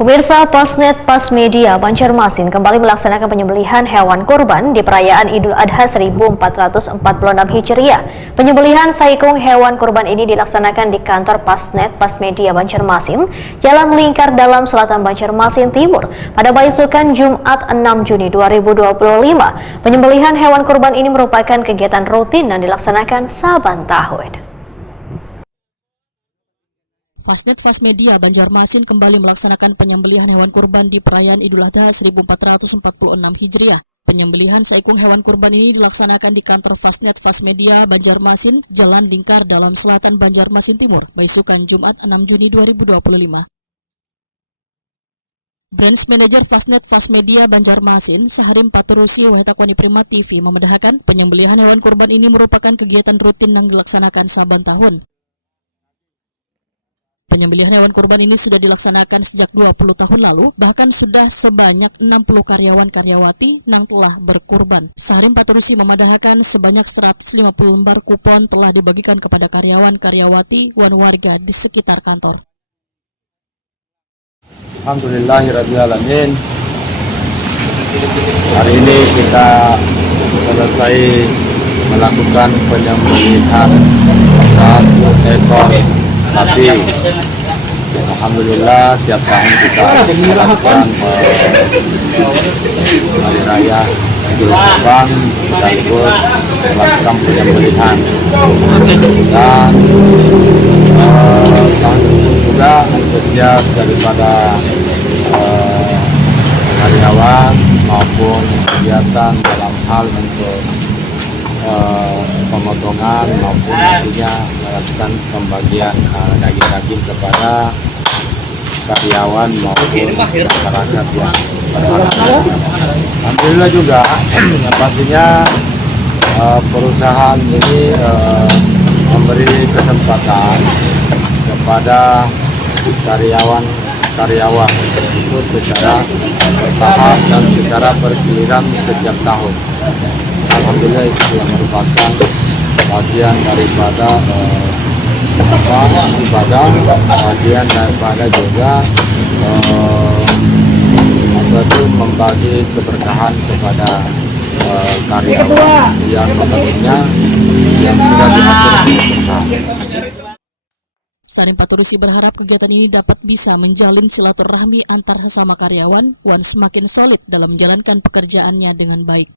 Pemirsa, Pasnet Pas Media Banjarmasin kembali melaksanakan penyembelihan hewan kurban di perayaan Idul Adha 1446 Hijriah. Penyembelihan saikung hewan kurban ini dilaksanakan di kantor Pasnet Pas Media Banjarmasin, Jalan Lingkar Dalam, Selatan Banjarmasin Timur, pada paisukan Jumat 6 Juni 2025. Penyembelihan hewan kurban ini merupakan kegiatan rutin yang dilaksanakan saban tahun. Pasnet Pas Media Banjarmasin kembali melaksanakan penyembelihan hewan kurban di perayaan Idul Adha 1446 Hijriah. Penyembelihan saikung hewan kurban ini dilaksanakan di kantor Pasnet Pas Media Banjarmasin, Jalan Lingkar Dalam, Selatan Banjarmasin Timur, paisukan Jumat 6 Juni 2025. Branch Manager Pasnet Pas Media Banjarmasin, Saharim Paturusi Wahetakwani Prima TV memedahkan penyembelihan hewan kurban ini merupakan kegiatan rutin yang dilaksanakan saban tahun. Penyembelihan hewan kurban ini sudah dilaksanakan sejak 20 tahun lalu, bahkan sudah sebanyak 60 karyawan-karyawati yang telah berkurban. Saharim Paturusi memadahkan sebanyak 150 lembar kupon telah dibagikan kepada karyawan-karyawati dan warga di sekitar kantor. Alhamdulillahirrahmanirrahim. Hari ini kita selesai melakukan penyembelihan 1 ekor sapi. Alhamdulillah, setiap tahun kita melakukan hari raya Idul Kurban sekaligus melakukan penyembelihan, dan juga antusias daripada karyawan maupun kegiatan dalam hal untuk pemotongan maupun nantinya melakukan pembagian daging-daging kepada karyawan maupun masyarakat yang berhak. Alhamdulillah juga pastinya perusahaan ini memberi kesempatan kepada karyawan itu secara bertahap dan secara bergiliran setiap tahun. Alhamdulillah itu yang merupakan bagian daripada ibadah, bagian daripada juga membagi keberkahan kepada karyawan yang tentunya yang sudah diatur bersama. Saharim Paturusi berharap kegiatan ini dapat bisa menjalin silaturahmi antar sesama karyawan dan semakin solid dalam menjalankan pekerjaannya dengan baik.